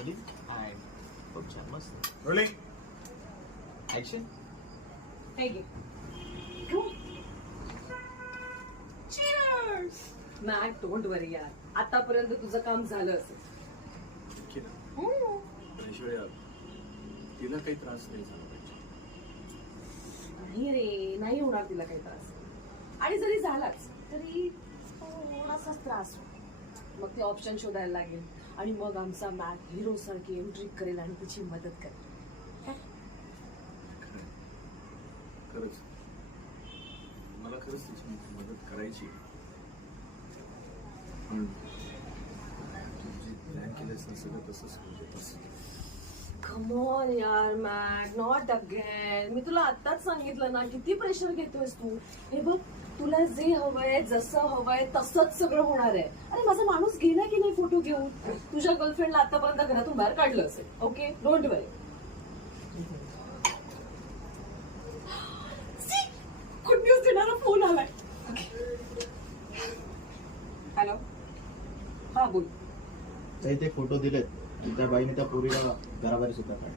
Ready? And खूप छान मस्त. रोलिंग. Action. हे घे. Cheers! मॅक डोंट वरी यार, आतापर्यंत तुझं काम झालं असेल. नक्की ना. पण ऐश्वर्या, तिला काही त्रास नाही झाला पाहिजे. नाही रे, नाही होणार तिला काही त्रास. आणि जरी झालाच तरी थोडासाच त्रास होईल. मग ते ऑप्शन शोधायला लागेल आणि मग आमचा मॅक हिरो सारखी एंट्री करेल आणि तिची मदत करेल. खरंय. खरंच मला खरंच तिची मदत करायची. पण तू जे प्लॅन केलंस ना सगळं तसंच होतं तसं. कम ऑन यार मॅक, नॉट अगेन. मी तुला आत्ताच सांगितलं ना, किती प्रेशर घेतोयस तू. हे बघ, तुला जे हवंय जसं हवंय तसंच सगळं होणार आहे. अरे माझा माणूस गेला की नाही फोटो घेऊन. तुझ्या गर्लफ्रेंडला आतापर्यंत घरातून बाहेर काढलं असेल. Okay, don't worry. Good news देणारा फोन आलाय. हॅलो, हा बोल. ताई ते फोटो दिलेत, त्या बाईने त्या पोरीला घराबाहेर सुद्धा काढलं.